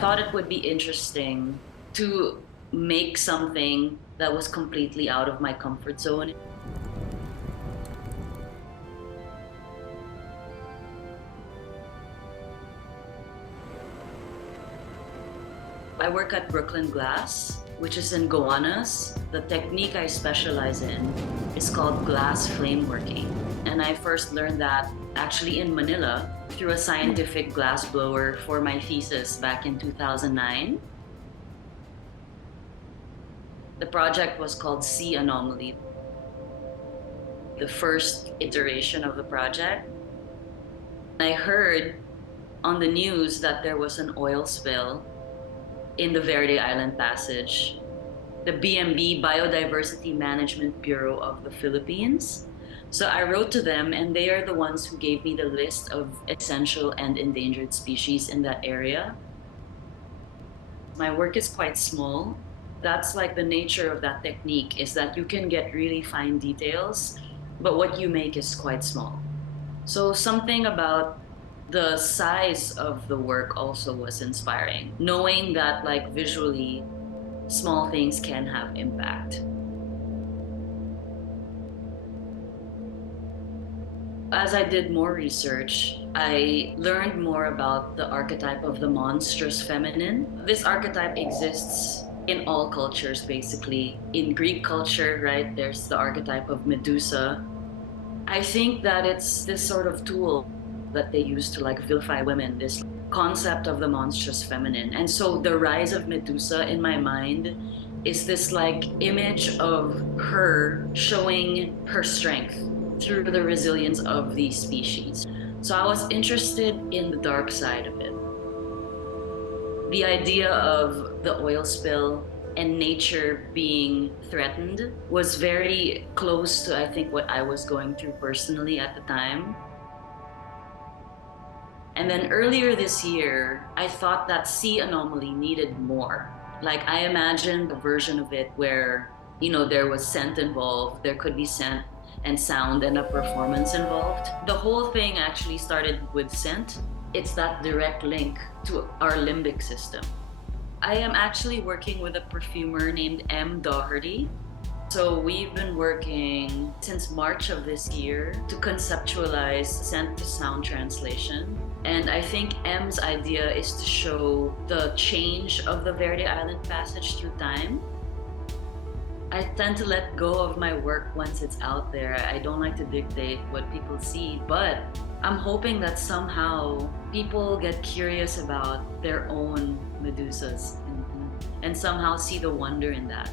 thought it would be interesting to make something that was completely out of my comfort zone. I work at Brooklyn Glass, which is in Gowanus. The technique I specialize in is called glass flame working. And I first learned that actually in Manila through a scientific glass blower for my thesis back in 2009. The project was called Sea Anomaly, the first iteration of the project. I heard on the news that there was an oil spill in the Verde Island Passage. The BMB, Biodiversity Management Bureau of the Philippines. So I wrote to them, and they are the ones who gave me the list of essential and endangered species in that area. My work is quite small. That's like the nature of that technique, is that you can get really fine details, but what you make is quite small. So something about the size of the work also was inspiring, knowing that like visually small things can have impact. As I did more research, I learned more about the archetype of the monstrous feminine. This archetype exists in all cultures, basically. In Greek culture, right, there's the archetype of Medusa. I think that it's this sort of tool that they use to like vilify women, this concept of the monstrous feminine. And so the rise of Medusa in my mind is this like image of her showing her strength through the resilience of these species. So I was interested in the dark side of it. The idea of the oil spill and nature being threatened was very close to, I think, what I was going through personally at the time. And then earlier this year, I thought that Sea Anomaly needed more. Like I imagined a version of it where, there was scent involved, there could be scent and sound and a performance involved. The whole thing actually started with scent. It's that direct link to our limbic system. I am actually working with a perfumer named M. Doherty. So we've been working since March of this year to conceptualize scent to sound translation. And I think M's idea is to show the change of the Verde Island Passage through time. I tend to let go of my work once it's out there. I don't like to dictate what people see, but I'm hoping that somehow people get curious about their own Medusas and somehow see the wonder in that.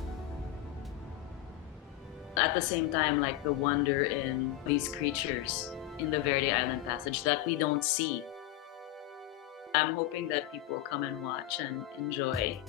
At the same time, like the wonder in these creatures in the Verde Island Passage that we don't see. I'm hoping that people come and watch and enjoy.